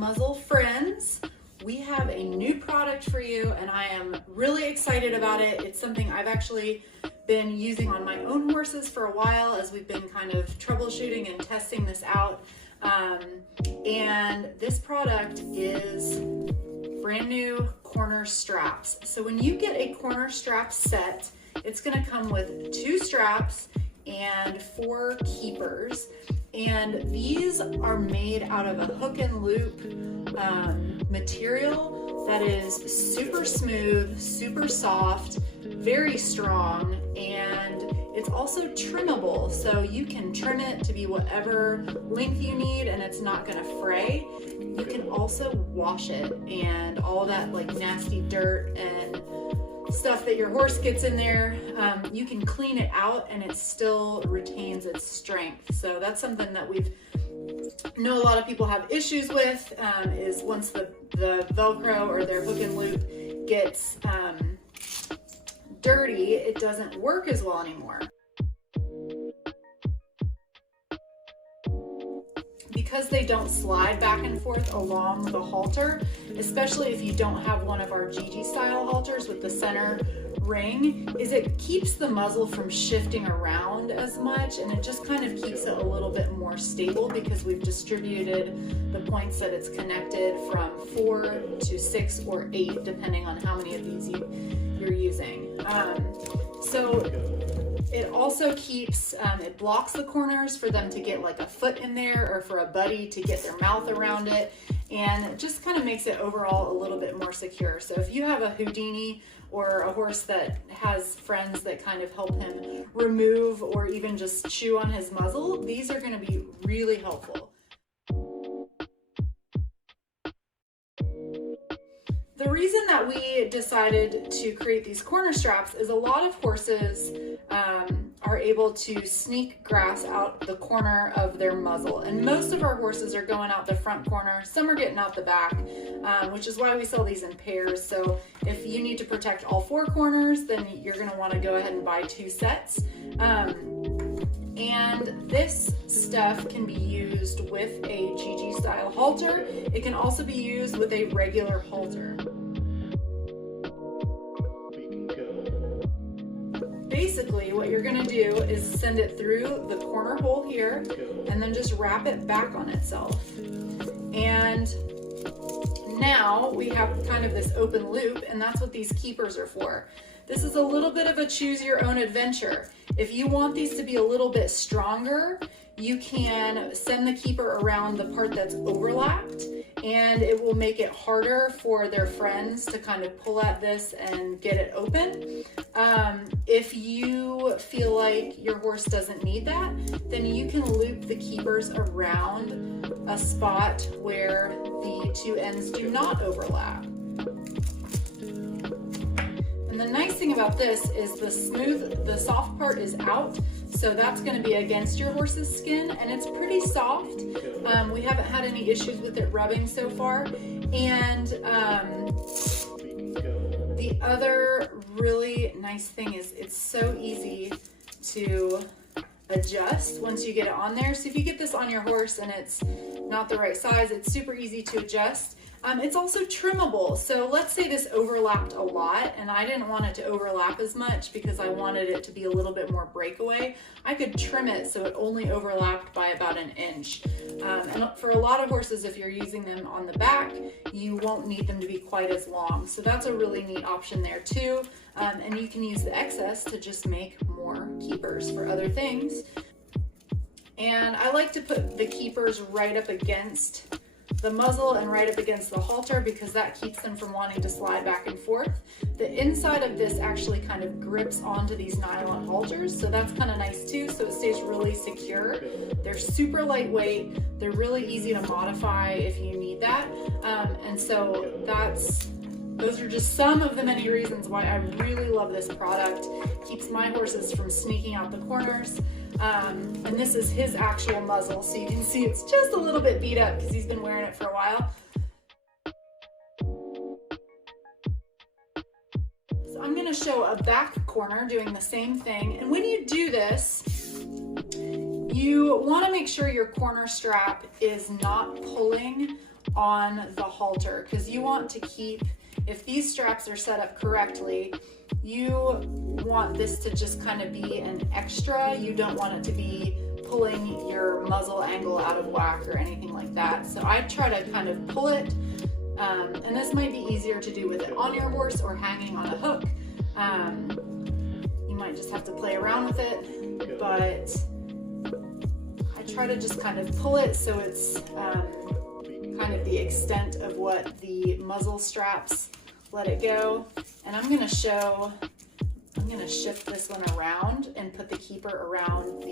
muzzle friends. We have a new product for you and I am really excited about it. It's something I've actually been using on my own horses for a while as we've been kind of troubleshooting and testing this out. And this product is brand new corner straps. So when you get a corner strap set, it's going to come with 2 straps and 4 keepers. And these are made out of a hook and loop material that is super smooth, super soft, very strong, and it's also trimmable, so you can trim it to be whatever length you need and it's not going to fray. You can also wash it, and all that like nasty dirt and stuff that your horse gets in there, you can clean it out and it still retains its strength. So that's something that we've know a lot of people have issues with, is once the Velcro or their hook and loop gets dirty, it doesn't work as well anymore. Because they don't slide back and forth along the halter, especially if you don't have one of our GG style halters with the center ring, is it keeps the muzzle from shifting around as much, and it just kind of keeps it a little bit more stable because we've distributed the points that it's connected from 4 to 6 or 8 depending on how many of these you're using. So it also keeps, it blocks the corners for them to get like a foot in there or for a buddy to get their mouth around it, and it just kind of makes it overall a little bit more secure. So if you have a Houdini or a horse that has friends that kind of help him remove or even just chew on his muzzle, these are going to be really helpful. The reason that we decided to create these corner straps is a lot of horses are able to sneak grass out the corner of their muzzle, and most of our horses are going out the front corner. Some are getting out the back, which is why we sell these in pairs. So if you need to protect all 4 corners, then you're going to want to go ahead and buy 2 sets. And this stuff can be used with a GG style halter. It can also be used with a regular halter. Basically, what you're going to do is send it through the corner hole here and then just wrap it back on itself. And now we have kind of this open loop, and that's what these keepers are for. This is a little bit of a choose your own adventure. If you want these to be a little bit stronger, you can send the keeper around the part that's overlapped, and it will make it harder for their friends to kind of pull at this and get it open. If you feel like your horse doesn't need that, then you can loop the keepers around a spot where the 2 ends do not overlap. And the nice thing about this is the soft part is out, so that's going to be against your horse's skin, and it's pretty soft. We haven't had any issues with it rubbing so far. And the other really nice thing is it's so easy to adjust once you get it on there. So if you get this on your horse and it's not the right size, it's super easy to adjust. It's also trimmable. So let's say this overlapped a lot and I didn't want it to overlap as much because I wanted it to be a little bit more breakaway. I could trim it so it only overlapped by about 1 inch. And for a lot of horses, if you're using them on the back, you won't need them to be quite as long. So that's a really neat option there too. And you can use the excess to just make more keepers for other things. And I like to put the keepers right up against the muzzle and right up against the halter because that keeps them from wanting to slide back and forth. The inside of this actually kind of grips onto these nylon halters, so that's kind of nice too, so it stays really secure. They're super lightweight, they're really easy to modify if you need that, and so those are just some of the many reasons why I really love this product. It keeps my horses from sneaking out the corners. And this is his actual muzzle, so you can see it's just a little bit beat up because he's been wearing it for a while. So I'm going to show a back corner doing the same thing. And when you do this, you want to make sure your corner strap is not pulling on the halter, because you want to keep, if these straps are set up correctly, you want this to just kind of be an extra. You don't want it to be pulling your muzzle angle out of whack or anything like that. So I try to kind of pull it, and this might be easier to do with it on your horse or hanging on a hook. You might just have to play around with it, but I try to just kind of pull it so it's kind of the extent of what the muzzle straps let it go. And I'm going to shift this one around and put the keeper around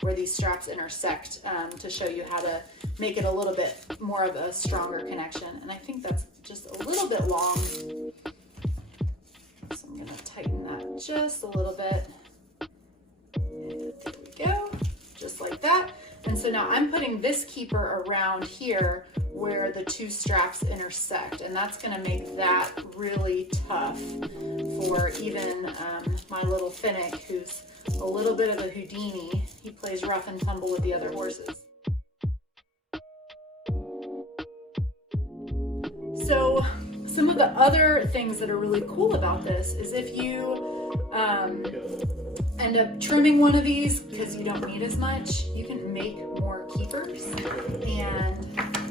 where these straps intersect, to show you how to make it a little bit more of a stronger connection. And I think that's just a little bit long, so I'm going to tighten that just a little bit. And there we go, just like that. And so now I'm putting this keeper around here where the two straps intersect, and that's going to make that really tough for even my little Finnick, who's a little bit of a Houdini. He plays rough and tumble with the other horses. So some of the other things that are really cool about this is if you end up trimming one of these because you don't need as much, you can make more keepers. And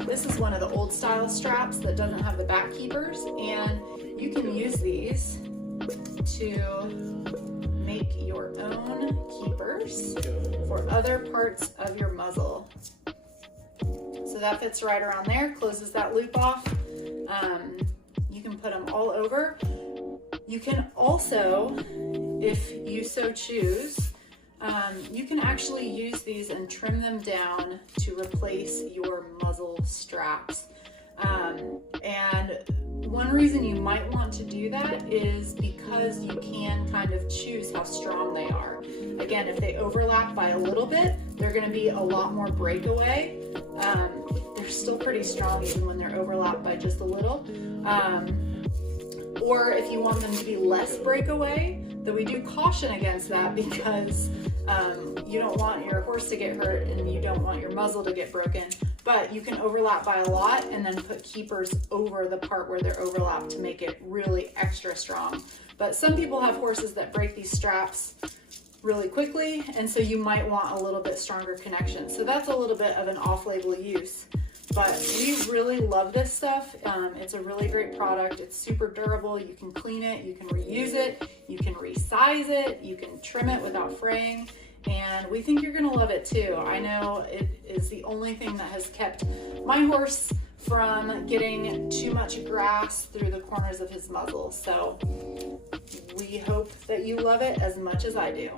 this is one of the old style straps that doesn't have the back keepers, and you can use these to make your own keepers for other parts of your muzzle. So that fits right around there, closes that loop off. You can put them all over. You can also, if you so choose, you can actually use these and trim them down to replace your muzzle straps. And one reason you might want to do that is because you can kind of choose how strong they are. Again, if they overlap by a little bit, they're going to be a lot more breakaway. They're still pretty strong even when they're overlapped by just a little. Or if you want them to be less breakaway, though we do caution against that because you don't want your horse to get hurt and you don't want your muzzle to get broken. But you can overlap by a lot and then put keepers over the part where they're overlapped to make it really extra strong. But some people have horses that break these straps really quickly, and so you might want a little bit stronger connection. So that's a little bit of an off-label use. But we really love this stuff. It's a really great product. It's super durable. You can clean it, you can reuse it, you can resize it, you can trim it without fraying, and we think you're gonna love it too. I know it is the only thing that has kept my horse from getting too much grass through the corners of his muzzle. So we hope that you love it as much as I do.